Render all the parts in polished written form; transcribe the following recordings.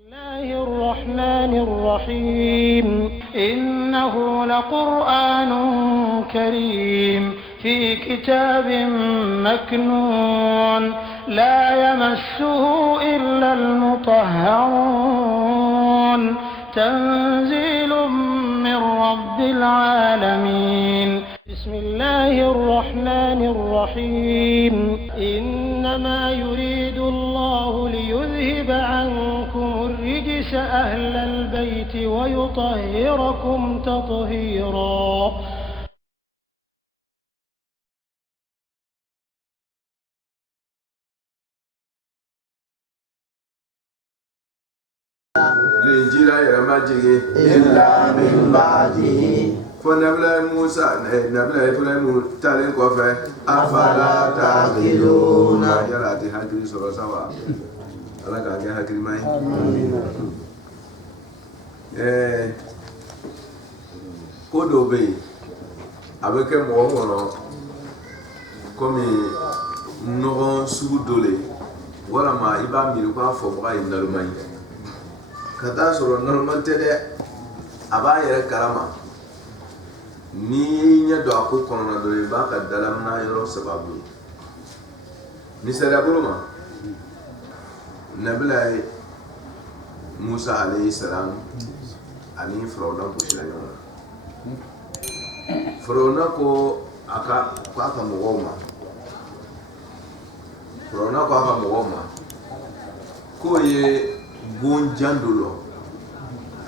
الله الرحمن الرحيم إنه لقرآن كريم في كتاب مكنون لا يمسه إلا المطهرون تنزيل من رب العالمين بسم الله الرحمن الرحيم إنما يريد الله ليذهب عنكم الرجس أهل البيت ويطهركم تطهيرا. L'injil ya majigi illa min ba'dihi fo nabila Musa nabila Ibrahim talen ko fe afala taqiluna yala ti hakili soro sawa ala ka ga hakili mai ko do be avec mo wono comme nogon sugu dole wala ma iba mi ko afo ba inalmai kata soro normal tede aba yere karama ni nya do ko kono do ba ka dalam na yoro sababu ni sera buluma nabila Musa alayhi salam ani frawda ko shira frawna ko aka mo woma frawna ko aka mo woma ko ye bon jandolo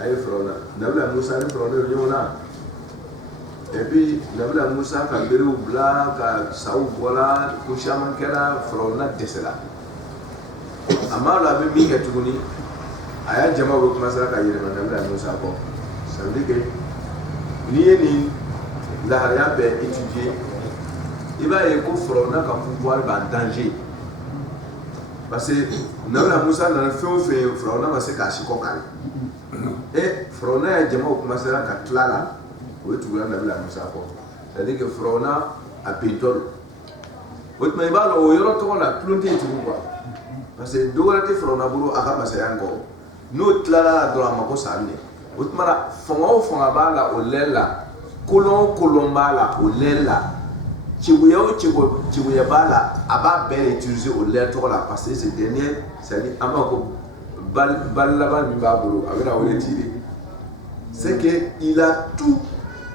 ay frona nabla Musa ni frona yona et puis nabla Musa ka beru bla ka saw bola ko shaman kera frona desela amalo abe mi ke tuguni aya jama ko masala ka yire nabla Musa ko ça veut dire que ni la ya be étudier iba e ko frona ka pouvoir ba danger parce que nabla Musa na fe frona ma se ka shiko kan frona ya jama ko masala ka tlala o tugula nabla Musa ko c'est-à-dire que frona a pintol o tma ibalo o yoro to la plunte tugu quoi parce que do wala te frona buru aka masaya ngo no tlala do ma ko sanne o tma fonga bala o lela kolon bala o lela Chibuya bala aba bel utiliser au l'air to la passer ce dernier c'est dit ama ko bal mi ba bolo avera o tirer c'est que il a tout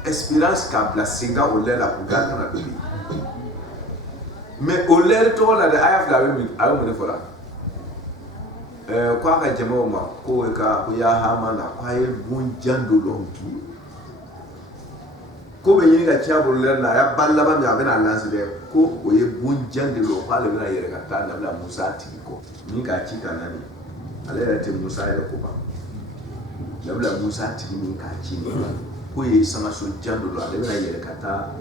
espérance qu'a blasinga au l'air la pour gagner la pays mais au l'air to la de ayaf la mi ayo mo defora kwa ka jama ma ko ka ya hama na kwa el bon jando lonki ko be yini ga tiabo le na ya balla ba mi abena lansi de ko o ye bon jande lo pa le na yere ga ta na Musa ti ko ni ga ci kana ni ale ya te Musa ya ko ba la Musa ti ni ka ci ni ko ye sama so jando lo ale na yere ga ta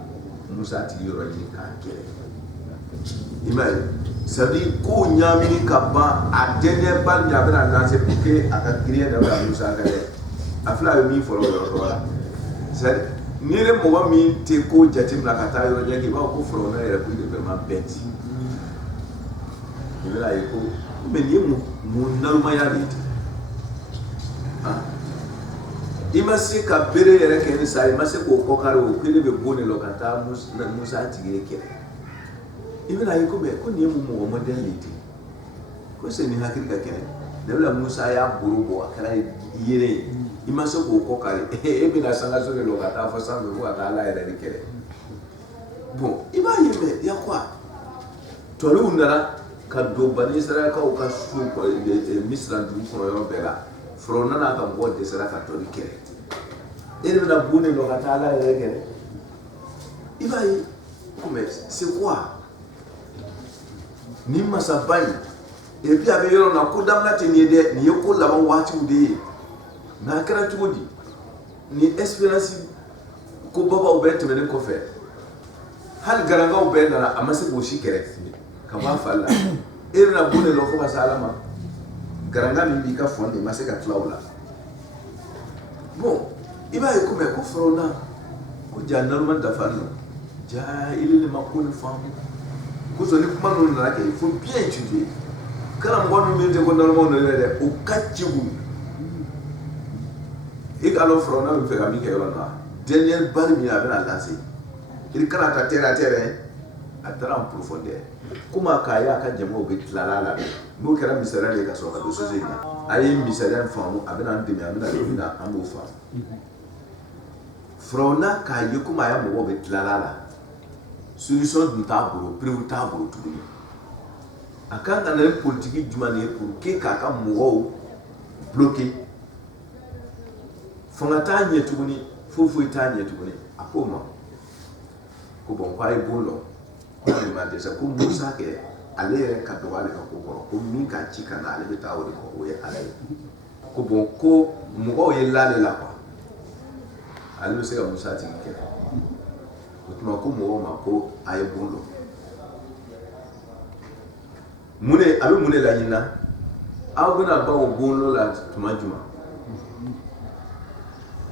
Musa ti yoro ni ka kere imel sadi ko nyami ka ba adede ba mi abena lansi ke aka griye na Musa ga le afla mi folo lo la c'est ni le mo mi te ko jatim la kata yo nyaki ba ko frona era ku de vraiment bête ni la ko me ni mu normal ya dit imasi ka bere era ke ni sai mase ko ko kare o kele be bone lo kata Musa tigire ke ibela ko be ko ni mu modernité ko se ni hakika ke de Musa ya burubo akara yere imase ko ko kare e bi na sanga so le kata fo sango ko ata la era dikere bon iba yeme ya kwa to lu ndara ka do bani sara ka o ka su ko de misran du ko yo bela frona na ka mo de sara ka to dikere e bi na bune lo kata la era dikere iba yi comme c'est quoi ni masabai e bi abe yoro na ko damna te ni de ni ko la ba wati ude na kara tugudi ni espérance ko baba o bete menen ko fe hal garanga o benda na amase bo shikere ka ba falla irna bune lo ko salama garanga mi bi ka fonde mase ka tlawla bon iba e ko me ko frona ko jannaru man da fanno ja ilil makul fam ko so ni kuma no na ke il faut bien étudier kala mo no mi te ko normal no le o kachibu Et alors Frona me fait ami Kéolana. Dernière balle il avait lancé. Il craque à terre à en profondeur. Comment Kaya ka jamo be tlala mo kera misara le ka so ka do sose ni ayi misara famu abena ndemi amena lina amofa Frona ka yekuma ya mo be tlala solution du taburo priou taburo tout akanga na politique jumane pour que kaka mo bloqué fongata nyetuguni fofu itanye tuguni akoma ko bon kwa ibolo ni mandesa ko musa ke ale ka do wale ko min ka chika na ale beta wori ko we ale ko bon ko mo ye lale la kwa ale se ka musa ti ke ko tuma ko mo ma ko ay bolo mune abe mune la yina aw gona ba o bolo la tuma juma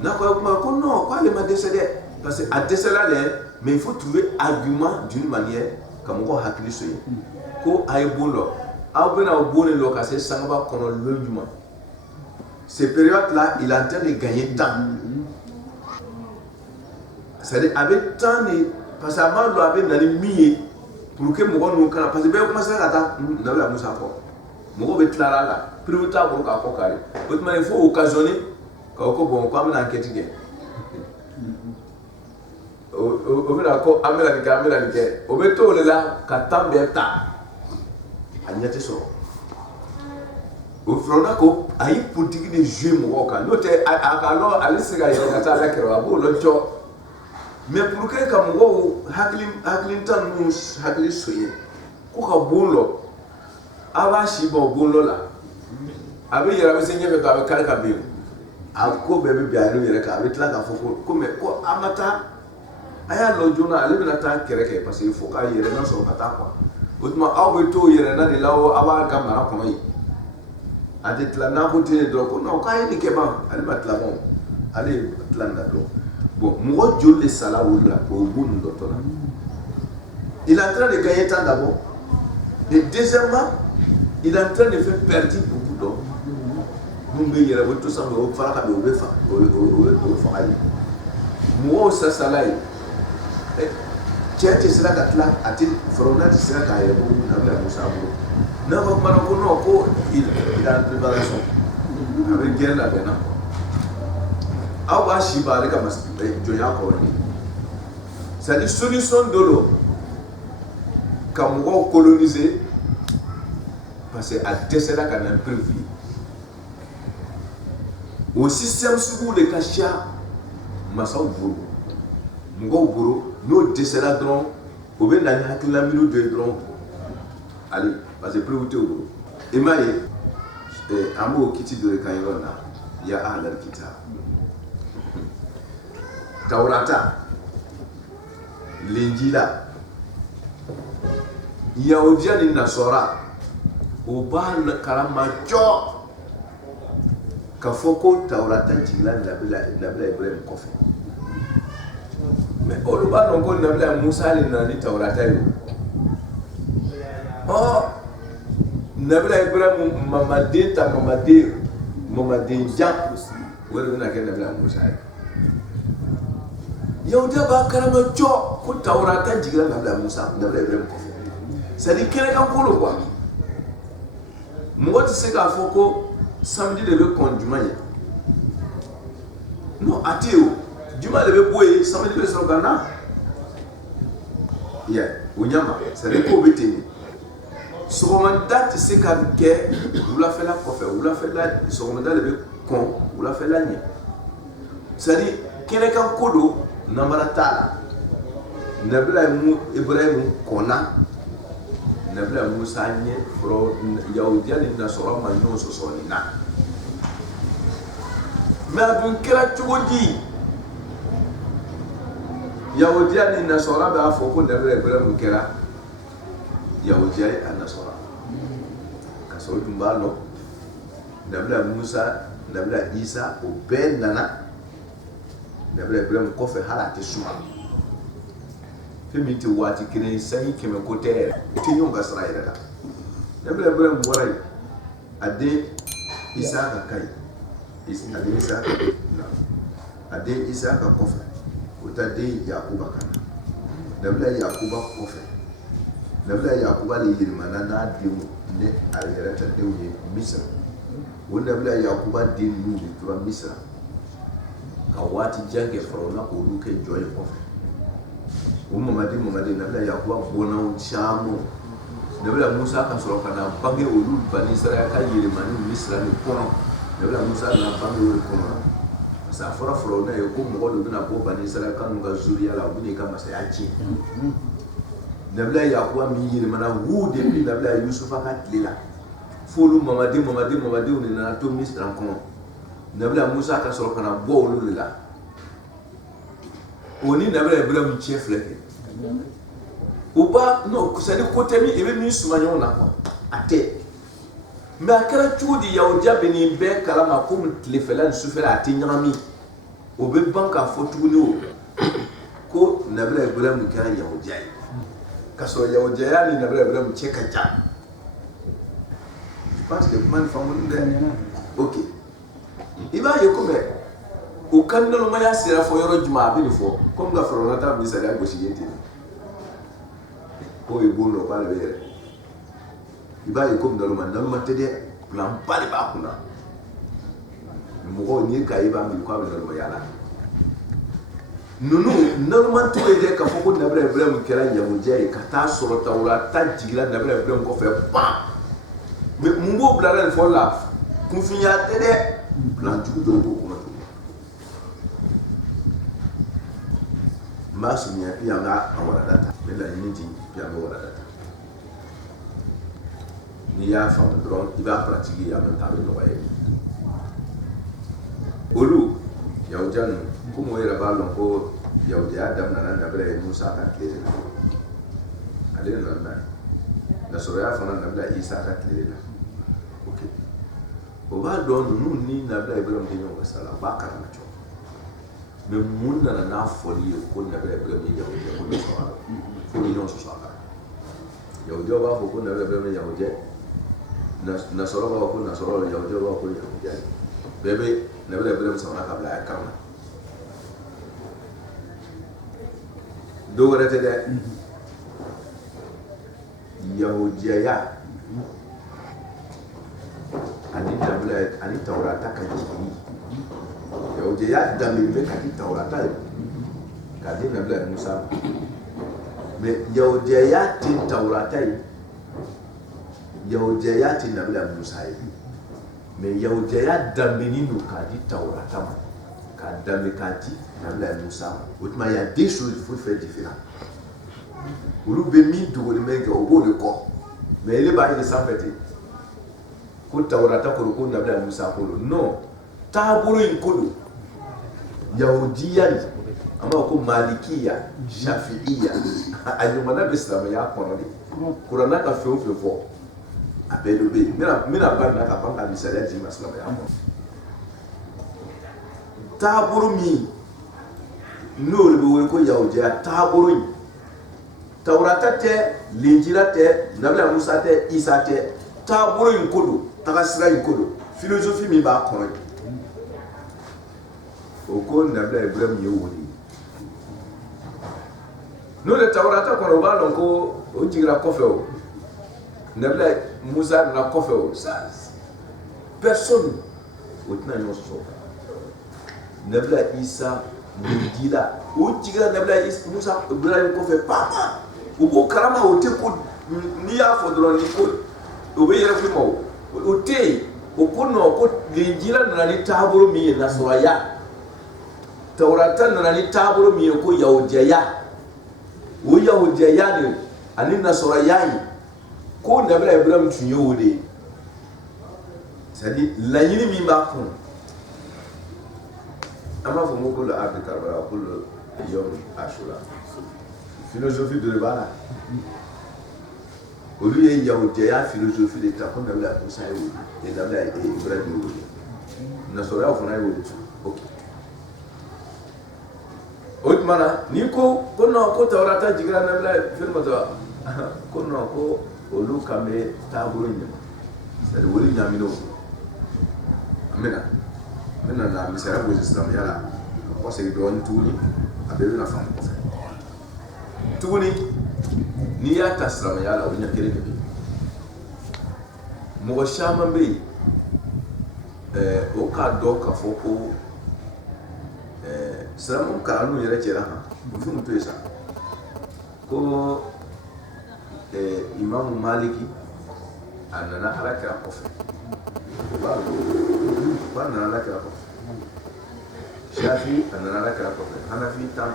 na ko ko non ko ale ma décédé parce que à décédé mais il faut trouver argument d'une manière comme on a hakili soye ko ay bolo aw bena o bonne lo ka se sangaba kono lojuma ces périodes là il est en train de gagner temps c'est-à-dire avec temps ni parce que avant lo avec dans les milliers pour que mo gon kana parce que be commencer à ta na la musa ko mo be clara là priorita ko ka ko kare autrement il faut occasionner ko bon ko amena enquête ke o bena ko amela ni ke o beto le la katambe ta anyate so o frona ko ayi politique de jouer mo ka no te akalo alisega ile kata la kero abo lo cho mais pour que ka mo haklin tan mu hakli soye ko ka bonlo aba shi bo bonlo la abi yara be senye be ka be kala ka be ako bebe bi aru yere ka be tla ka foko ko me ko amata aya lo jona ale bina ta kereke parce que il faut ka yere na so kata kwa otuma aw be to yere na de lawo aba ka mara ko yi ade tla na ko te do ko no ka yi ke ba ale ba tla bon ale tla na do bon mo jole sala wala ko bun do to na il est en train de gagner temps d'abord et deuxièmement il est en train de faire perdre beaucoup d'eau nous be yere bo to sa do fara ka be fa o fa ay mo sa salai tiete sera gatla atil frona ti sera ka yebo na bla musa bo na ko mana ko no ko il a préparation avec guerre la bena aw ba shi ba le ka mas joya ko ni c'est une solution de l'eau comme on coloniser parce que à décéder quand même prévu au système sous le cachia masau buru ngo buru no décéder dron o be na hakila minu de dron allez parce que prévu au buru et maye amo kiti de kayona ya ahlal kitab Taurata l'Injila Yahudia ni Nasara Oban karama cho Kafoko Taurata jila nabila Ibrahim kofi mais oluba nongo nabila Musa ni nani Taurata yo oh nabila Ibrahim mamade ta mamade ja wala na kenda nabila Musa Yahudia ba karama cho ko Taurata jigla nabila Musa nabila Ibrahim kofi c'est dit kele kan kolo quoi moi tu sais qu'à Foko samedi devait conduire non ateo juma devait boyer samedi devait se gana yeah unyama c'est des kobeteni sokomanda tu sais qu'à ke vous la fait la kofe vous la fait la sokomanda devait con vous la fait la ni c'est dit kele kan kodo namara tala nabila Ibrahim kona nabila Musa nye fro Yahudia ni Nasara manyo so sonina mais adun kera chugodi Yahudia ni Nasara ba foko nabila Ibrahim kera Yahudia ni Nasara kaso dumbalo nabila Musa nabila Isa o ben nana nabila Ibrahim ko fe halati suma femi te wati kene sangi keme kotere te nyonga sraira da nabila Ibrahim warai ade Isa ka kai aden Isaka aden Isaka kɔfɛ o ta den Yakuba kana nabila Yakuba kɔfɛ nabila Yakuba le yɛlɛmana n'a denw ni a yɛrɛ ta denw ye Misira o nabila Yakuba den ninnu de tora Misira ka waati jan kɛ Firawuna k'olu kɛ jɔn ye kɔfɛ o mamadi nabila Yakuba bɔnnaw caman nabila Musa ka sɔrɔ ka na bange olu Bani Israël ka yɛlɛmani Misira ni kɔnɔ nabila Musa na bange olu kɔnɔ parce que a fɔra Firawuna ye ko mɔgɔ dɔ bɛna bɔ Bani Israël ka n'u ka zuriya la u bɛna i ka masaya tiɲɛ nabila Yakuba min yɛlɛmana wu depuis nabila Yusufa ka tile la f'olu mamadenw de nana to Misira kɔnɔ nabila Musa ka sɔrɔ ka na bɔ olu de la o ni nabila Ibrahim cɛ filɛ kɛ o ba non c'est à dire côté min i bɛ min suma ɲɔgɔn na quoi a tɛ mais a kɛra cogo di Yahudiya bɛ nin bɛɛ kalama komi tilefɛla ni sufɛla a tɛ ɲagami o bɛ ban k'a fɔ tuguni o ko nabila Ibrahim kɛra Yahudiya ye ka sɔrɔ Yahudiya ni nabila Ibrahim cɛ ka jan je pense que kuma ni faamu dɛ ok i b'a ye komi o kandanumaya sera fɔ yɔrɔ jumɛn a bɛ nin fɔ komi ka Firawuna ta misaliya gosi yen ten ko ye bon dɔ k'ale bɛ yɛrɛ i b'a ye komi naluma tɛ dɛ plan ba de b'a kunna mɔgɔw n'i ye k'a ye i b'a miiri k'a bɛ nalumaya la ninnu naluma t'o ye dɛ k'a fɔ ko nabila Ibrahim kɛra Yahudiya ye ka taa sɔrɔ Tawurata jiginna nabila Ibrahim kɔfɛ ban mais mun b'o bila nin fɔli la kunfinya tɛ dɛ plan jugu dɔw b'o kɔnɔ tuguni n b'a surunya puis an ka a warada ta n bɛ laɲini di puis an bɛ warada ta n'i y'a faamu dɔrɔn i b'a pratiquer en même temps a bɛ nɔgɔya i ye olu Yahudiya ninnu komi o yɛrɛ b'a dɔn ko Yahudiya daminɛna nabila ye Musa ka tile de la ale nana n'a ye nasɔrɔya fana nabila Isa ka tile de la ok o b'a dɔn ninnu ni nabila Ibrahim tɛ ɲɔgɔn sira la o b'a kalama cogo mais mun nana n'a fɔli ye ko nabila Ibrahim ye Yahudiya ko bɛ sɔrɔ a la fo ni ɲɔgɔn sɔsɔ a la Yahudiya b'a fɔ ko nabila Ibrahim ye Yahudiya nasɔrɔ b'a fɔ ko nasɔrɔ Yahudiya b'a fɔ ko Yahudiya bɛɛ bɛ nabila Ibrahim samana ka bila a kan na dɔw wɛrɛ tɛ dɛ Yahudiyaya ani nabila ani Tawurata ka jigin Yahudiya daminɛ ka di Tawurata ye ka di nabila Musa mais Yahudiyaya tɛ Tawurata ye Yahudiyaya tɛ nabila Musa ye mais Yahudiyaya daminɛ don ka di Tawurata ma ka daminɛ ka di nabila Musa ma o tuma il y a deux choses il faut faire différent olu bɛ min dogolen kɛ o b'o de kɔ mais ele b'a yɛlɛ sanfɛ ten ko Tawurata ko don ko nabila Musa ko don non taabolo in ko don Yahudiya ni an b'a fɔ ko Malikiya Shafi'iya a ɲɔgɔnna bɛ silamɛya kɔnɔ de kuranna ka fɛn o fɛn fɔ a bɛɛ dɔ bɛ yen n bɛna ba nin na ka ban ka misaliya di ma silamɛya kɔnɔ taabolo min n'o de bɛ wele ko Yahudiya taabolo in Tawurata tɛ Linjila tɛ nabila Musa tɛ Isa tɛ taabolo in ko don tagasira in ko don philosophie min b'a kɔnɔ o ko nabila Ibrahim ye o de ye n'o de Tawurata kɔnɔ o b'a dɔn ko o jiginna kɔfɛ o nabila Musa nana kɔfɛ o personne o tɛna ɲɔgɔn sɔsɔ nabila Isa Linjila o jiginna nabila Musa Ibrahim kɔfɛ papa o b'o kalama o tɛ ko n'i y'a fɔ dɔrɔn ni ko o bɛ yɛrɛ f'i ma o tɛ yen o ko non ko Linjila nana ni taabolo min ye nasɔrɔya Tawurata nana ni taabolo min ye ko Yahudiyaya o Yahudiyaya ni ani nasɔrɔya ye ko nabila Ibrahim tun ye o de ye c'est à dire laɲini min b'a kɔnɔ an b'a fɔ ko le arbre Karbala ko le Yom Ashura philosophie de b'a la olu ye Yahudiya philosophie de ta ko nabila Musa ye o ye nabila Ibrahim ye o ye nasɔrɔya fana ye o de ok o tuma na n'i ko non ko Tawurata jiginna nabila fɛn ma sɔrɔ ko non ko olu kan bɛ taabolo ɲɛma c'est à dire olu ɲaminɛw amina Maintenant na misara bo islam yala ko se do on tuni abe na fam ko fe tuni ni ya ta islam yala wonya kere ke mo shama be o ka do ka fo ko islam ka anu yere chera ha mo fu mtu esa ko imam maliki anana haraka ko fe ba nana la kira ko Shafi anana la kira ko Hanafi tant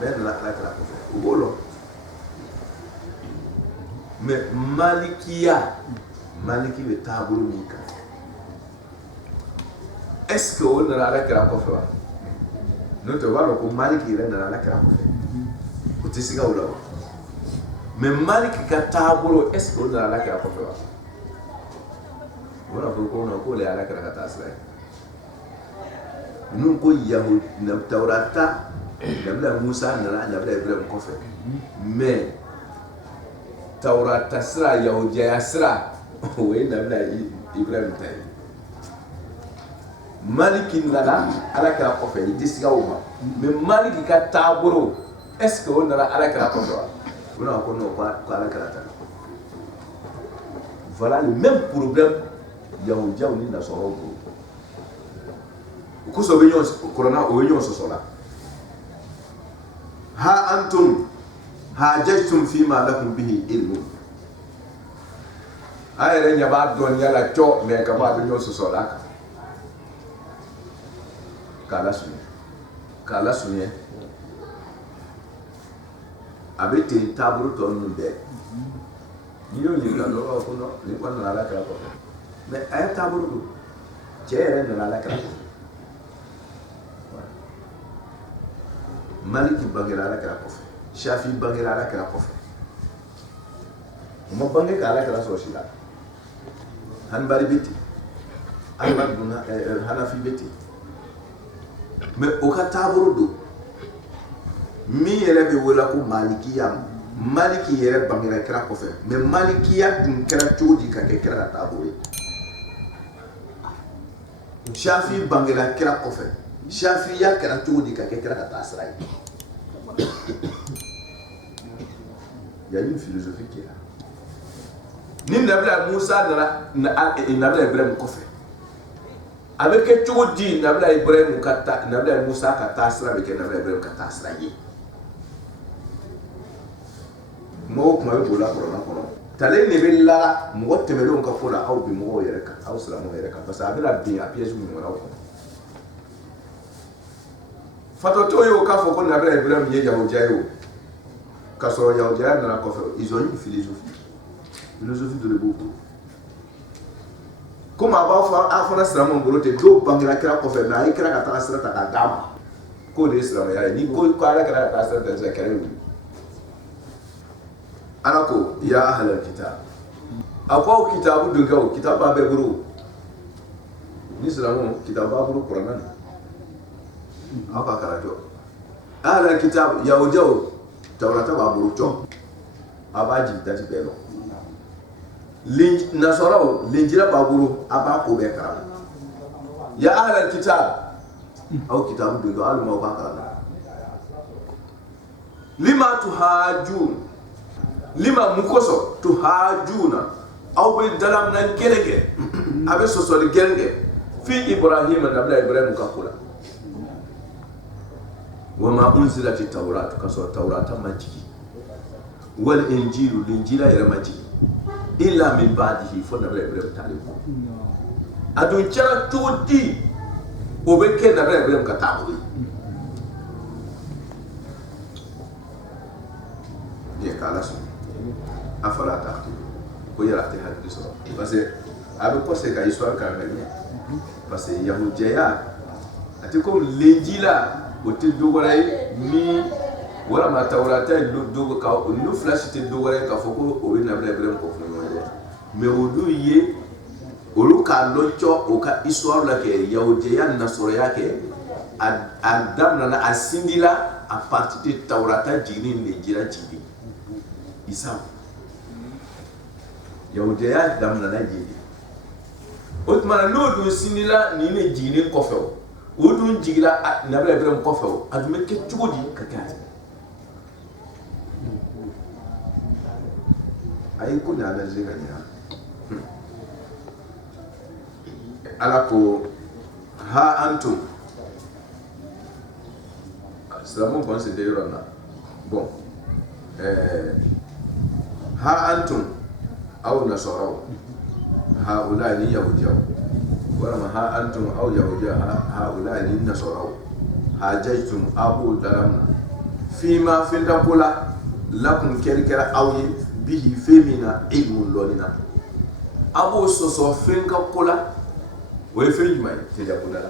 ben la kira ko ubolo mais maliki be taburu mika est-ce que on nana la kira ko fa no to walo ko maliki le nana la kira ko fa utisiga ulawa mais maliki ka taburu est-ce que on nana la kira ko fa wala ko le ala kira kata asrai nun ko yahud na taurata nabla musa na nabla ibrahim ko fe mais taurata sra yahudiya sra we nabla ibrahim tay maliki nana ala kira ko fe disiga uma mais maliki ka taburo est-ce que on na ala kira ko fa wala ko no ko ala kira ta voilà le même problème Yahudia ou ni nasoro ko ko so be nyon corona o nyon so sola ha antum hajajtum fi ma lakum bihi ilmu ayere nya ba don yala cho me ka ba nyon so sola kala sunye abete taburu to nunde ni yo ni ka lo ko no ni kwa na la ka ko mais ay taburu chere na la kala maliki bangira la kala ko shafi bangira la kala ko mo bangi kala kala so shila han bari biti ahmad duna hanafi biti mais o ka taburu do mi yere be wala ko maliki yere bangira kala ko mais malikiya dun kala chodi ka ke kala taburu Shafi bangela kira kofe Shafi ya kira chudi ka kira ka tasrai il y a une philosophie qui est là ni nabla Musa nabla Ibrahim kofe avec que chudi nabla Ibrahim kata nabla Musa ka tasra avec nabla Ibrahim ka tasra yi mo ko ma bola ko na kono tale ne be la mo temelo ka fola aw bi mo yere ka aw sala mo yere ka parce que abila bi a piège mo wala ko fato to yo ka fo ko na bela Ibrahim ye jawo jayo ka so jawo jayo na ko fe ils ont une philosophie de l'eboku comme aba fa afona sala mo ngorote do bangira kira ko fe na ikira ka ta sala ta ka dama ko de sala ya ni ko ala kira ta sala ta zakari anako ya ahlal kitab akwa kitabu dunga kitabu abe buru ni salamu kitabu aburu qur'an aka karajo ahlal kitab ya ujo tawrata baburu to abaji tati belo nasara linjira baburu aba ko be kara ya ahlal kitab au kitabu dunga alma ba kara lima tuhajun lima mukoso to hajuna aw be dalam nan kelege abe sosoli genge fi Ibrahim nabla Ibrahim ka kula wama unzilat at-taurat kaso taurata majiki wal injilu linjila ila majiki illa min ba'dihi fa nabla Ibrahim talibu adun chara tudi o be ken nabla Ibrahim ka tabu ye kala so afala taqti ko yarate hadde so parce que abe ko se ka histoire ka ngani parce que yahudiya ati ko lenjila o te dogoray ni wala ma tawrata dogo ka no flash te dogoray ka foko o na bla bla ko fo yoye mais o do ye o lu ka locho o ka histoire la ke yahudiya nasoro yake adam na asindila a partir de tawrata jini lenjila jini isa yahudiya damna na jini otmana no do sinila ni ne jini kofo odun jigira nabila ibrahim ko fawo adume ke cugodi ka kati ay ko na la zega nya ala ko ha antum salamu ko se de yorona bon ha antum aw nasara ha ulani yahudiya wala ha antum aw yahudiya ha ulani nasara hajajtum abu dalamna fima findakula lakum kelkela aw bihi femina ilmun lonina abu soso fenka kula we fejmay te jakula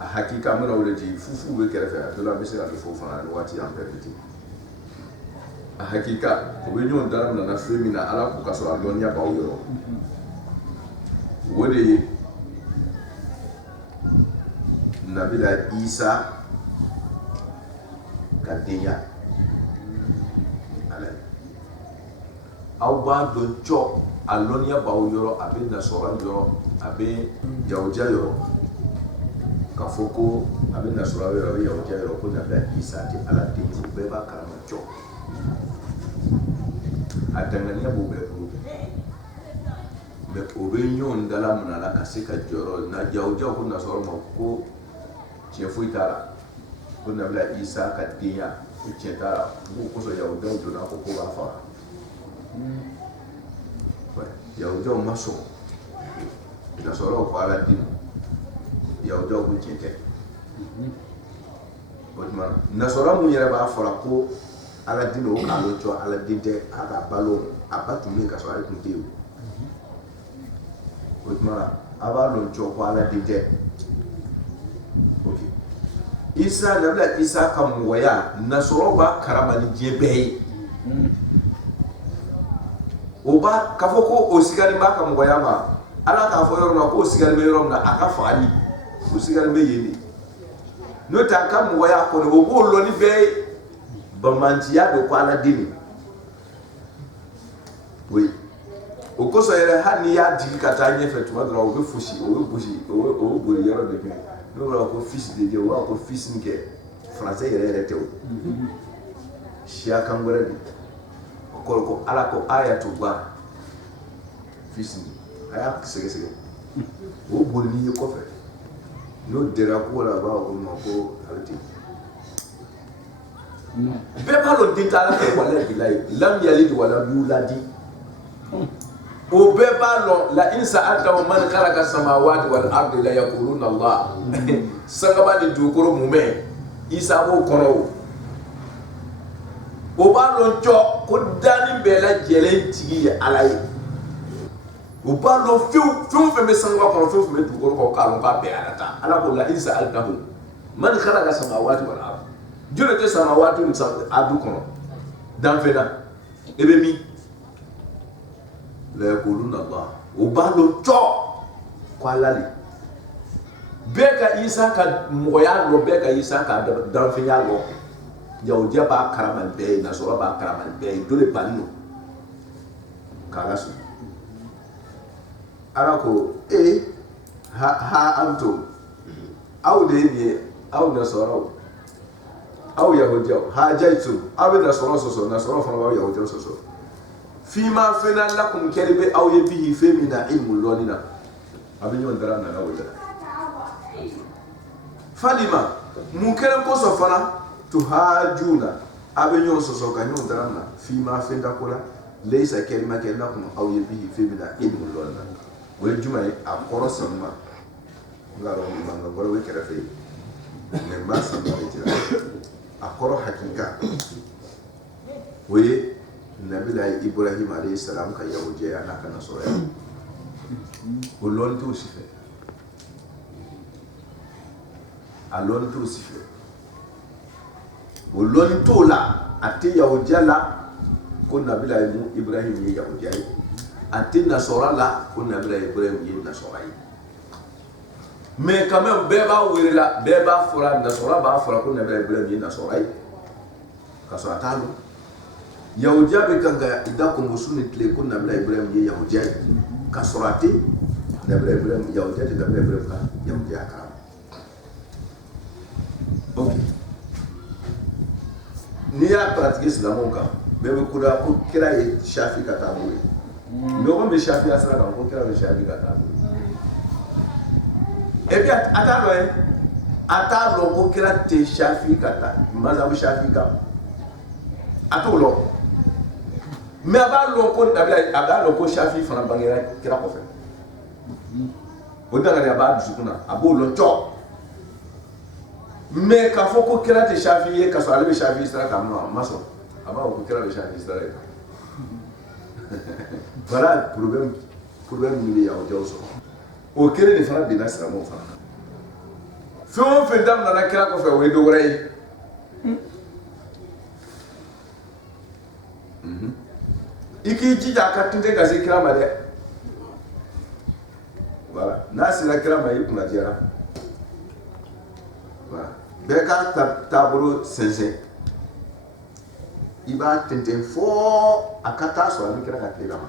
a hakika mana wulati fufu we kere fa to la misira do fofu na wati am permiti a hakika we nyon dalam na femina ala ko kaso lonya ba yoro wode nabila isa kadenya ala aw ba don cho alonia ba yoro abe na sora yoro abe yawja yoro kafoko abe na sora yoro yawja yoro ko nabila isa ti ala tinju be ba karama cho atangania bo be pro be obe nyon dala munala kasika joro na yawja ko na sora ko chefu itara ko nabila isa kadenya ko chetara ko so yawja do na ko ba fa yawja maso na soro ko ala din yawja ko chete botman na soro mu yere ba fora ko ala din o ka lo cho ala din te aga balo abatu me ka so ala kun tewu botman aba lo cho ko ala din te okay isa nabla isa kam waya na soro ba karamani jebe oba kafoko o sigari ba kam goyama ala ka fo yorno ko sigari be yorno aka faali o sigari be yeni no ta kam goya ko no bo lo ni be ba mantiya do ko ala dini oui o ko so yere hani ya di kata nye fetu ma dra o be fushi o bo yero de bi no ra ko fils de Dieu wa ko fils nke français yere tew shia kan gore ko ala ko ayatu ba fisni aya sege o bolni ko fe no dera ko la ba o no ko alti be balo ditala ke wala bilay lam yalid wala yuladi o be balo la insa ata man khalaqa samawati wal ardi la yaquluna allah sangaba di dukoro mume isa bo kono o ba lon cho ko dani bela jelen tigi alay o ba lo fiu fe me sangwa ko fiu me dugoro ko kalon ka be alata ala ko la insa altahu man khalaqa samawati wal ard jure te samawati ni adu kono dan fena ebe mi la yaquluna allah o ba lo cho ko alali beka isa ka moya lo beka isa ka dan fenya lo yawja ba karaman be na sura ba karaman be dole banno kala su arako ha antum aw de ni aw na sura aw yahudja ha jaitu aw na sura so na sura fa aw yahudja so fima fina lakum kalibe aw yabihi femina ilmu lonina abin yon dara na wala falima mun kere ko so fana tuhajuna abenyo soso kanyo darana fima fenda kola laysa kalima kalakum aw yabihi fi min ilmu lonna wal jumay akoro samma ngaro manga goro we kera fe men ba samma tira akoro hakika we nabila ibrahim alayhi salam ka yawje anaka nasoro ulon to sife alon to sife bolon tola ate yawjala ko nabila ibrahim ye yawjai ate nasora la ko nabila ibrahim ye nasora yi mais quand même beba wirila beba fora nasora ba fora ko nabila ibrahim ye nasora yi kaso atalo yawjabe kanga idako musuni tle ko nabila ibrahim ye yawjai kaso ate nabila Ibrahim yahudiya de nabila Ibrahim ka yahudiya karama. Ok. N'i y'a pratiquer silamɛw kan bɛɛ bɛ kuda ko kira ye Shafi ka taabolo ye. Ɲɔgɔn bɛ Shafiya sira kan ko kira bɛ Shafi ka taabolo ye. Et puis a t'a dɔn ye a t'a dɔn ko kira tɛ Shafi ka taa mazhabu Shafi kan a t'o dɔn mais a b'a dɔn ko Shafi fana bangera kira kɔfɛ o dangane a b'a dusukun na a b'o dɔn cɔ mais k'a fɔ ko kira tɛ Shafi ye k'a sɔrɔ ale bɛ Shafi sira kan a ma sɔn a b'a fɔ ko kira bɛ Shafi sira kan voilà problème min bɛ yahudiyaw sɔrɔ o kelen de fana binna silamɛw fana na fɛn o fɛn daminɛna kira kɔfɛ o ye dɔ wɛrɛ ye i k'i jija a ka tinte ka se kira ma dɛ voilà n'a sera kira ma i kunna jɛra voilà bɛɛ ka taabolo sɛnsɛn i b'a tenten fɔ a ka taa sɔrɔ a ni kira ka tile kama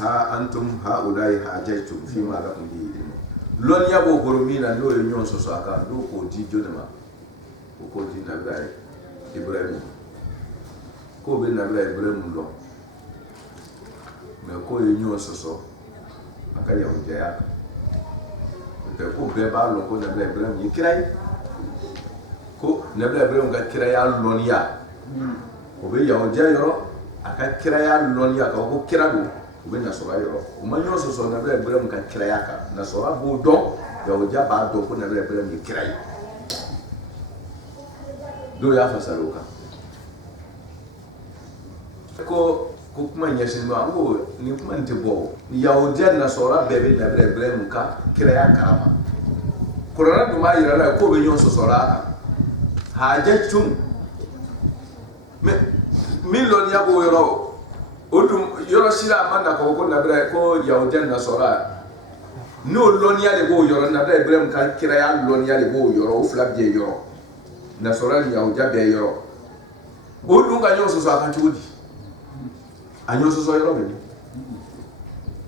ha antum haulai hajaitum fima lakum bihi ilm lɔnniya b'o bolo min na n'o ye ɲɔgɔn sɔsɔ a kan n'o k'o di jɔnni ma o k'o di nabila Ibrahim k'o bɛ nabila Ibrahim dɔn mais k'o ye ɲɔgɔn sɔsɔ a ka yahudiyaya kan n'o tɛ ko bɛɛ b'a lɔn ko nabila Ibrahim ye kira ye ko nabila Ibrahim ka kiraya lɔnniya o bɛ yahudiya yɔrɔ a ka kiraya lɔnniya kan ko kira don u bɛ nasɔra yɔrɔ u ma ɲɔgɔn sɔsɔ nabila Ibrahim ka kiraya kan nasɔra b'o dɔn yahudiya b'a dɔn ko nabila Ibrahim ye kira ye dɔw y'a fasara o kan ko kuma ɲɛsin ma an ko ni kuma in tɛ bɔ ni yahudiya nasɔra bɛɛ bɛ nabila Ibrahim ka kiraya karama kuranɛ dun b'a yira la k'o bɛ ɲɔgɔn sɔsɔra a kan hajaitum mais min lɔnniya b'o yɔrɔ o dun yɔrɔ si la a ma na ko nabila ko yahudiya nasɔra n'o lɔnniya de b'o yɔrɔ nabila Ibrahim ka kiraya lɔnniya de b'o yɔrɔ o fila bɛɛ yɔrɔ nasɔra ni yahudiya bɛɛ yɔrɔ o dun ka ɲɔgɔn sɔsɔ a kan cogo di a ɲɔgɔn sɔsɔ yɔrɔ bɛ min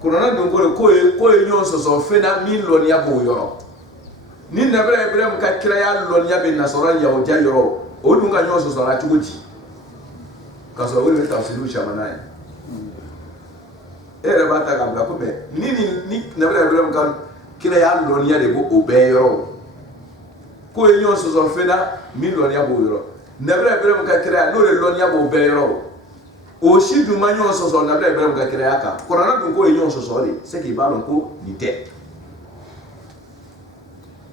kuranɛ dun ko de k'o ye ɲɔgɔn sɔsɔ fɛn na min lɔnniya b'o yɔrɔ ni nabila Ibrahim ka kiraya lɔnniya bɛ nasɔra ni yahudiya yɔrɔ o dun ka ɲɔgɔn sɔsɔ a la cogo di k'a sɔrɔ o de bɛ tafsiriw caman na ye e yɛrɛ b'a ta k'a bila ko mais ni nabila Ibrahim ka kiraya lɔnniya de b'o bɛɛ yɔrɔ k'o ye ɲɔgɔn sɔsɔ fɛn na min lɔnniya b'o yɔrɔ nabila Ibrahim ka kiraya n'o de lɔnniya b'o bɛɛ yɔrɔ o si dun ma ɲɔgɔn sɔsɔ nabila Ibrahim ka kiraya kan kuranɛ dun k'o ye ɲɔgɔn sɔsɔ de c'est que i b'a dɔn ko nin tɛ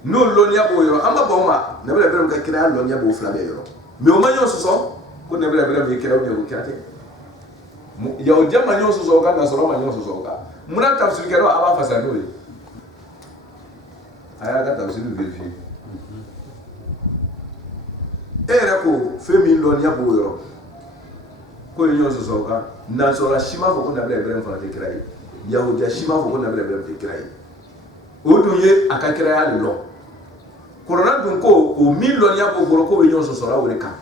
n'o lɔnniya b'o yɔrɔ an ma bɔn ma nabila Ibrahim ka kiraya lɔnniya b'o fila bɛɛ yɔrɔ mais o ma ɲɔgɔn sɔsɔ ko nabila Ibrahim ye kira ko kira tɛ yahudiya ma ɲɔgɔn sɔsɔ o kan nasɔrɔ ma ɲɔgɔn sɔsɔ o kan munna tafsirikɛlaw a b'a fasa n'o ye a y'a ka tafsiri vérifier e yɛrɛ ko fɛn min lɔnniya b'o yɔrɔ k'o ye ɲɔgɔn sɔsɔ o kan nasɔrɔ si m'a fɔ ko nabila Ibrahim fana tɛ kira ye yahudiya si m'a fɔ ko nabila Ibrahim tɛ kira ye o dun ye a ka kiraya de lɔn kuranɛ dun ko o min lɔnniya b'o bolo k'o bɛ ɲɔgɔn sɔsɔra o de kan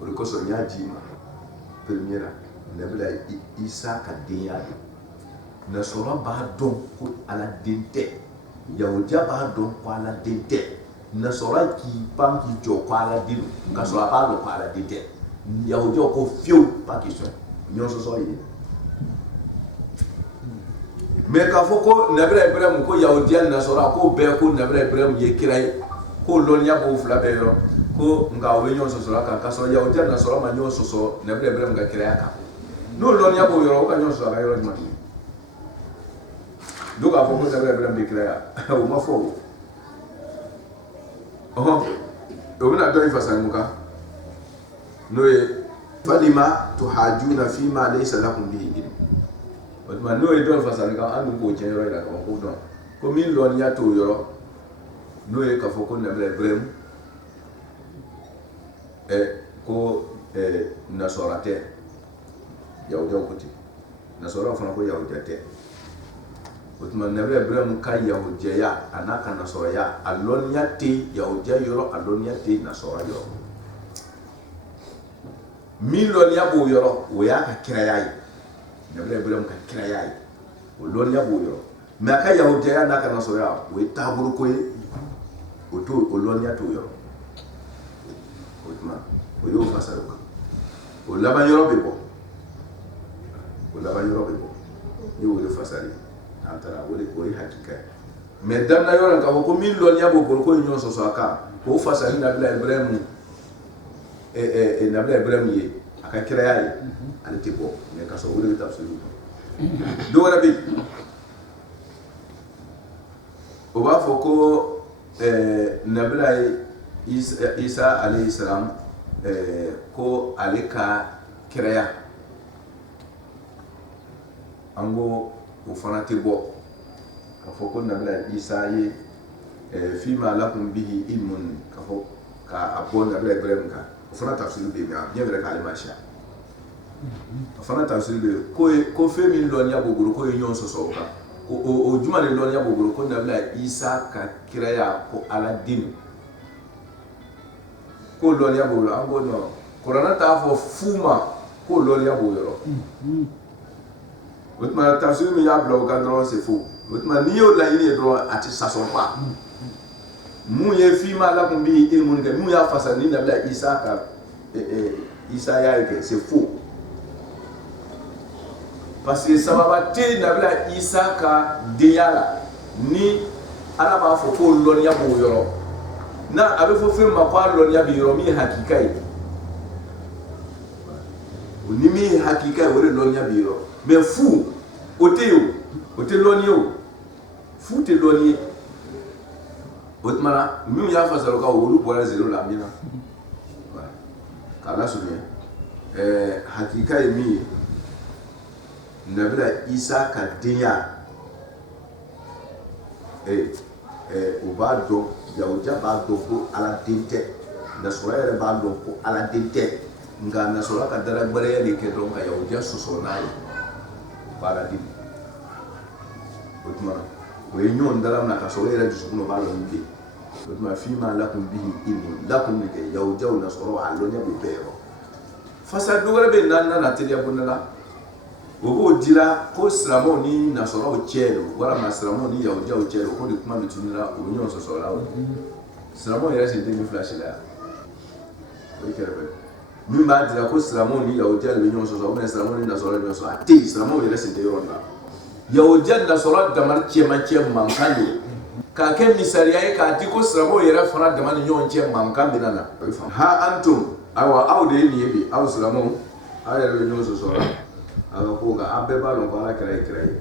o de kosɔn n y'a di ma première nabila Isa ka denya de nasɔrɔ b'a dɔn ko Ala den tɛ yahudiya b'a dɔn ko Ala den tɛ nasɔrɔ k'i pan k'i jɔ ko Ala den don k'a sɔrɔ a b'a dɔn ko Ala den tɛ yahudiya ko fiyewu pas question ɲɔgɔn sɔsɔ ye mais k'a fɔ ko nabila Ibrahim ko yahudiya nasɔrɔ ko bɛɛ ko nabila Ibrahim ye kira ye ko lɔnniya b'o fila bɛɛ yɔrɔ ko nka o bɛ ɲɔgɔn sɔsɔ kan k'a sɔrɔ yahudiya nasɔrɔ ma ɲɔgɔn sɔsɔ nabila Ibrahim ka kiraya kan n'o lɔnniya b'o yɔrɔ o ka ɲɔgɔn sɔsɔ a ka yɔrɔ jumɛn donc k'a fɔ ko nabila Ibrahim bɛ kiraya o ma fɔ o bɛna dɔ in fasa mun kan n'o ye falima tuhajuna fima laysa lakum bihi ilm o tuma n'o ye dɔ in fasa kan an dun k'o tiɲɛ yɔrɔ yira k'o dɔn ko min lɔnniya t'o yɔrɔ n'o ye k'a fɔ ko nabila Ibrahim ko nasɔra tɛ yahudiyaw ko ten nasɔra fana ko yahudiya tɛ o tuma nabila Ibrahim ka yahudiyaya a n'a ka nasɔrɔya a lɔnniya tɛ yahudiya yɔrɔ a lɔnniya tɛ nasɔra yɔrɔ min lɔnniya b'o yɔrɔ o y'a ka kiraya ye nabila ibrahim ka kiraya ye o lɔnniya b'o yɔrɔ mais a ka yahudiyaya n'a ka nasɔrɔya o ye taabolo ko ye o t'o o lɔnniya t'o yɔrɔ o tuma o y'o fasara o kan o laban yɔrɔ bɛ bɔ o laban yɔrɔ bɛ bɔ ni o de fasari an taara o ye hakika ye mais daminɛ yɔrɔ k'a fɔ ko min lɔnniya b'o bolo ko ye ɲɔgɔn sɔsɔ a kan k'o fasari nabila ibrahim nabila ibrahim ye a ka kiraya ye ale tɛ bɔ mais ka sɔrɔ o de bɛ tafsiri kɔnɔ dɔ wɛrɛ bɛ yen o b'a fɔ ko nabila isa alayhi salam ko ale ka kiraya an ko o fana tɛ bɔ k'a fɔ ko nabila isa ye fima lakum bihi ilmun k'a fɔ k'a bɔ nabila ibrahim kan o fana tafsiri bɛ yen mais bien vrai k'ale ma siya o fana tafsiri bɛ yen ko fɛn min lɔnniya b'o bolo ko ye ɲɔgɔn sɔsɔ o kan o juma de lɔnniya b'o bolo ko nabila isa ka kiraya ko ala den ko lɔnniya b'o bolo an ko non kuranɛ t'a fɔ fu ma ko lɔnniya b'o yɔrɔ o tuma tafsiri min y'a bila o kan dɔrɔn c'est faux o tuma n'i y'o laɲini ye dɔrɔn a tɛ sasɔn pas mun ye fima lakum bihi ilmun kɛ mun y'a fasa ni nabila isa ka isa y'a kɛ c'est faux parce que sababa tɛ nabila isa ka denya la ni ala b'a fɔ ko lɔnniya b'o yɔrɔ n'a a bɛ fɔ fɛn ma ko a lɔnniya bɛ yɔrɔ min ye hakika ye ni min ye hakika ye o de lɔnniya bɛ yɔrɔ mais fu o tɛ yen o tɛ lɔnniya o fu tɛ lɔnniya ye o tuma na minnu y'a fasara ka olu bɔra zéro la min na k'a lasurunya hakika ye min ye nabila isa ka denya o b'a dɔn yahudiya b'a dɔn ko ala den tɛ nasɔrɔ yɛrɛ b'a dɔn ko ala den tɛ nka nasɔrɔ ka daragbɛrɛya de kɛ dɔrɔn ka yahudiya sɔsɔ n'a ye ko ala den o tuma o ye ɲɔgɔn dala minɛ ka sɔrɔ yɛrɛ dusukun b'a lɔn min bɛ yen o tuma fima lakum bihi ilmun lakum de kɛ yahudiyaw nasɔrɔ a lɔnya bɛ bɛɛ yɔrɔ fasa dɔ wɛrɛ bɛ yen n'an nana teliya bonda la o b'o dira ko silamɛw ni nasɔrɔw cɛ don walima silamɛw ni yahudiyaw cɛ don ko de kuma bɛ tunun o ɲɔgɔn sɔsɔ la silamɛw yɛrɛ sen tɛ min fila si la yan o ye kɛrɛfɛ min b'a dira ko silamɛw ni yahudiya de bɛ ɲɔgɔn sɔsɔ ou bien silamɛw ni nasɔrɔ de bɛ ɲɔgɔn sɔsɔ a tɛ yen silamɛw yɛrɛ sen tɛ yɔrɔ la yahudiya nasɔrɔ dama cɛmancɛ mankan de ye k'a kɛ misaliya ye k'a di ko silamɛw yɛrɛ fana dama ni ɲɔgɔn cɛ mankan bɛ na ha antum ayiwa aw de ye nin ye bi aw silamɛw aw yɛrɛ bɛ ɲɔgɔn sɔsɔ la a ka ko nka aw bɛɛ b'a dɔn ko ala kɛra ye kira ye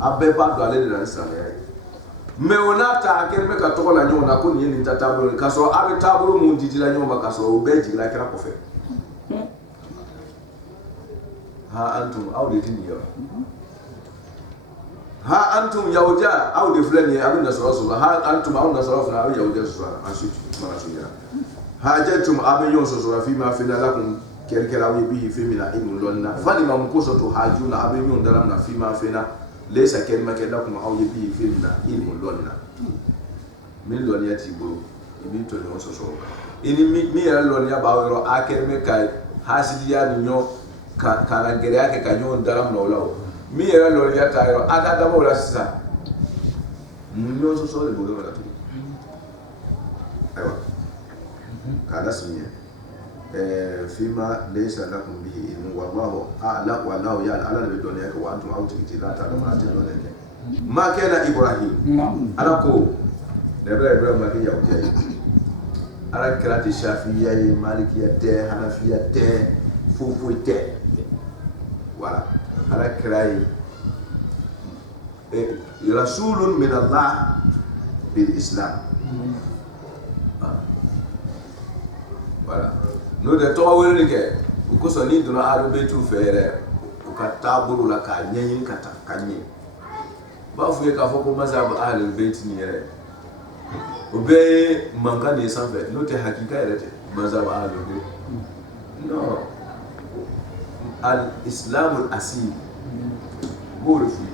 aw bɛɛ b'a dɔn ale de la ni silamɛya ye mais o n'a ta a kɛlen bɛ ka tɔgɔ la ɲɔgɔn na ko nin ye nin ta taabolo ye k'a sɔrɔ aw bɛ taabolo mun didila ɲɔgɔn ma k'a sɔrɔ o bɛɛ jigila kira kɔfɛ ha antum aw de tɛ nin yɔrɔ ha antum yahudiya aw de filɛ nin ye aw bɛ nasɔrɔ sɔrɔ ha antum aw nasɔrɔ fana aw bɛ yahudiya sɔrɔ ensuite mana sunya hajjatum aw bɛ ɲɔgɔn sɔsɔ fima fina lakum kɛrɛkɛrɛ aw ye bihi fɛn min na ilmu lɔnni na falima mun kosɔn to hajuna aw bɛ ɲɔgɔn dala na fima fina lesa kɛrimakɛ lakum aw ye bihi fɛn min na ilmu lɔnni na min lɔnniya t'i bolo i b'i to ɲɔgɔn sɔsɔ o kan i ni min yɛrɛ lɔnniya b'aw yɔrɔ a kɛrɛmɛ ka hasidiya ni ɲɔgɔn ka na gɛrɛya kɛ ka ɲɔgɔn dala minɛ o la o min yɛrɛ lɔnniya t'a yɔrɔ a ka dama o la sisan mun ɲɔgɔn sɔsɔ de b'o yɔrɔ la tugun ayiwa k'a lasurunya fima lesa lakum bihi ilmun wallahu a'lam wallahu ya'lam ala de bɛ dɔnniya kɛ wa antum aw tigi tɛ la t'a dɔn a tɛ dɔnniya kɛ ma kɛra ibrahim ala ko nabila ibrahim ma kɛ yahudiya ye ala kɛra tɛ shafiya ye malikiya tɛ hanafiya tɛ foyi tɛ voilà ala kɛra ye rasulun min Allah bil islam voilà n'o tɛ tɔgɔ wele kɛ o kosɔn n'i donna alubɛtiw fɛ yɛrɛ u ka taabolo la k'a ɲɛɲini ka taa ka ɲɛ b'a fɔ ye k'a fɔ ko mazhab ahlul bait nin yɛrɛ o bɛɛ ye mankan de ye sanfɛ n'o tɛ hakika yɛrɛ tɛ mazhab ahlul bait non al islamul asil b'o de f'i ye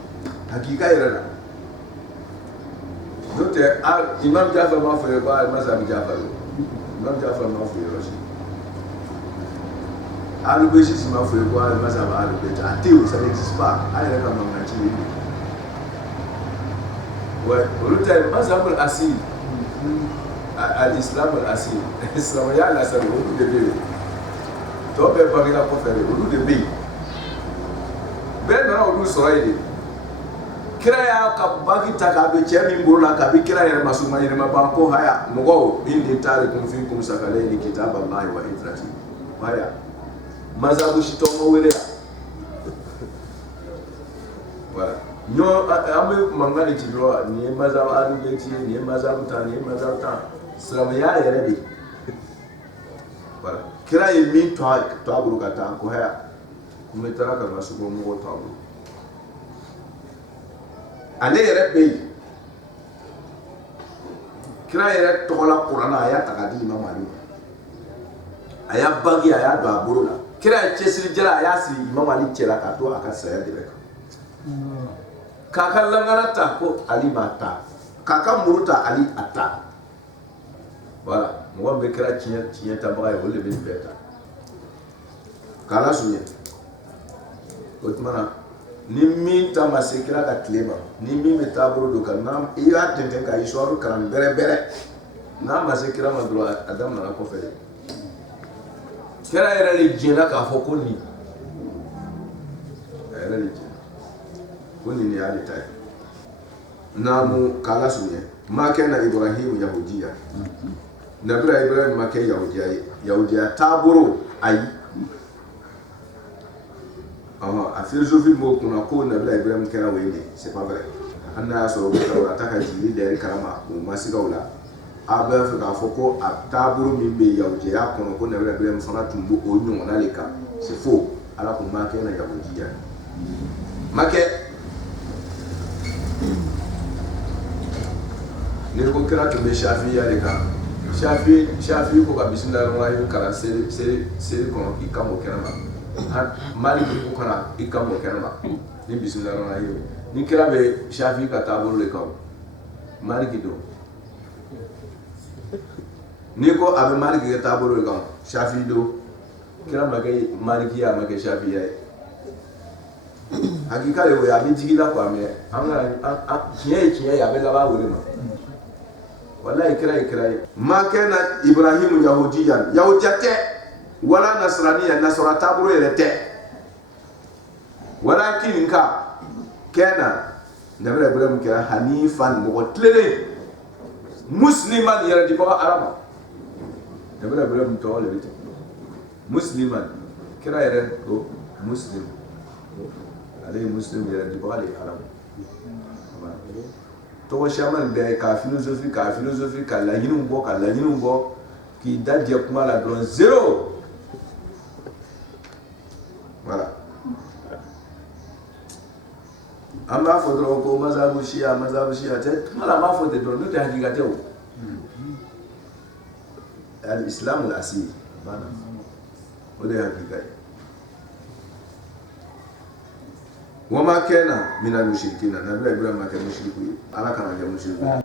hakika yɛrɛ la n'o tɛ imam Jafar m'a fɔ ye ko mazhab Jafar imam Jafar m'a fɔ ye yɔrɔ si Al-Bayt, si ma foi quoi, le mazhab Al-Bayt, athée, ça n'existe pas. Allez, là, maman, tu ouais, le mazhab al-Asil, al-Islam al-Asil, l'Islam, il y a la salle, au bout de bébé. Tu peux pas faire la conférence, au bout de bébé. Ben, non, au bout de soleil. Kira ka bagi ta ka be chemi mbola ka bi kira yere masuma yere mabanko haya mugo indi tarikum fikum sakalaini kitab Allah wa itrati haya mazabu shitomo wele voilà nyo ambe mangani tidro ni mazabu arubeti ni mazabu ta salama ya yere bi voilà kira yemi to aburu kata ko haya kumetara ka masuma mugo to aburu ale yɛrɛ bɛ yen kira yɛrɛ tɔgɔla kuranna a y'a ta k'a di Imam Ali ma a y'a bagi a y'a don a bolo la kira ye cɛsiri jala a y'a siri Imam Ali cɛla k'a to a ka saya de bɛ kan k'a ka langara ta ko Ali b'a ta k'a ka muru ta Ali a ta voilà mɔgɔ min bɛ kira tiɲɛ tabaga ye olu de bɛ nin bɛɛ ta k'a lasurunya o tuma na ni min ta ma se kira ka tile ma ni min bɛ taabolo dɔ kan n'a i y'a tɛntɛn ka histoire kalan bɛrɛ n'a ma se kira ma dɔrɔn a daminɛna kɔfɛ de kira yɛrɛ de jɛnna k'a fɔ ko nin a yɛrɛ de jɛnna ko nin de y'ale ta ye naamu k'a lasurunya ma kɛna Ibrahim yahudiya nabila Ibrahim ma kɛ yahudiya ye yahudiya taabolo ayi a philosophie mo kuna ko nabila Ibrahim kɛra o ye de c'est pas vrai an n'a y'a sɔrɔ o bɛ Tawurata ka jigili da karama o ma sigaw la a bɛ fɛ k'a fɔ ko a taabolo min bɛ yahudiya kɔnɔ ko nabila Ibrahim fana tun b'o ɲɔgɔnna de kan c'est faux ala ko ma kɛna yahudiya ma kɛ ni ko kira tun bɛ Shafiya de kan Shafi ko ka bisimila rahmani kalan seri kɔnɔ k'i kan o kɛnɛ ma Maliki ko kana i kan o kɛnɛ ma ni bisimila rahmani ni kira bɛ Shafi ka taabolo de kan Maliki don ni ko a bɛ Maliki ka taabolo de kan Shafi don kira ma kɛ Maliki ye a ma kɛ Shafiya ye hakika de o ye a bɛ digi la quoi mais an ka tiɲɛ ye tiɲɛ ye a bɛ laban wele ma wallahi kira ye ma kɛna Ibrahim yahudiyan yahudiya tɛ wala nasraniya nasara taabolo yɛrɛ tɛ walakin ka kɛna nabila Ibrahim kɛra hanifan mɔgɔ tilelen musliman yɛrɛ di baga ala ma nabila Ibrahim tɔgɔ de bɛ ten musliman kira yɛrɛ ko muslim ale ye muslim yɛrɛ di baga de ala ma tɔgɔ caman bɛɛ ka philosophie ka laɲiniw bɔ k'i da jɛ kuma la dɔrɔn zéro voilà an b'a fɔ dɔrɔn ko mazhabu shia tɛ kuma la an b'a fɔ ten dɔrɔn n'o tɛ hakika tɛ o al-Islam al-Asil o de ye hakika ye wa ma kɛna mina mushrikina nabila Ibrahim ma kɛ mushriku ye ala kana kɛ mushriku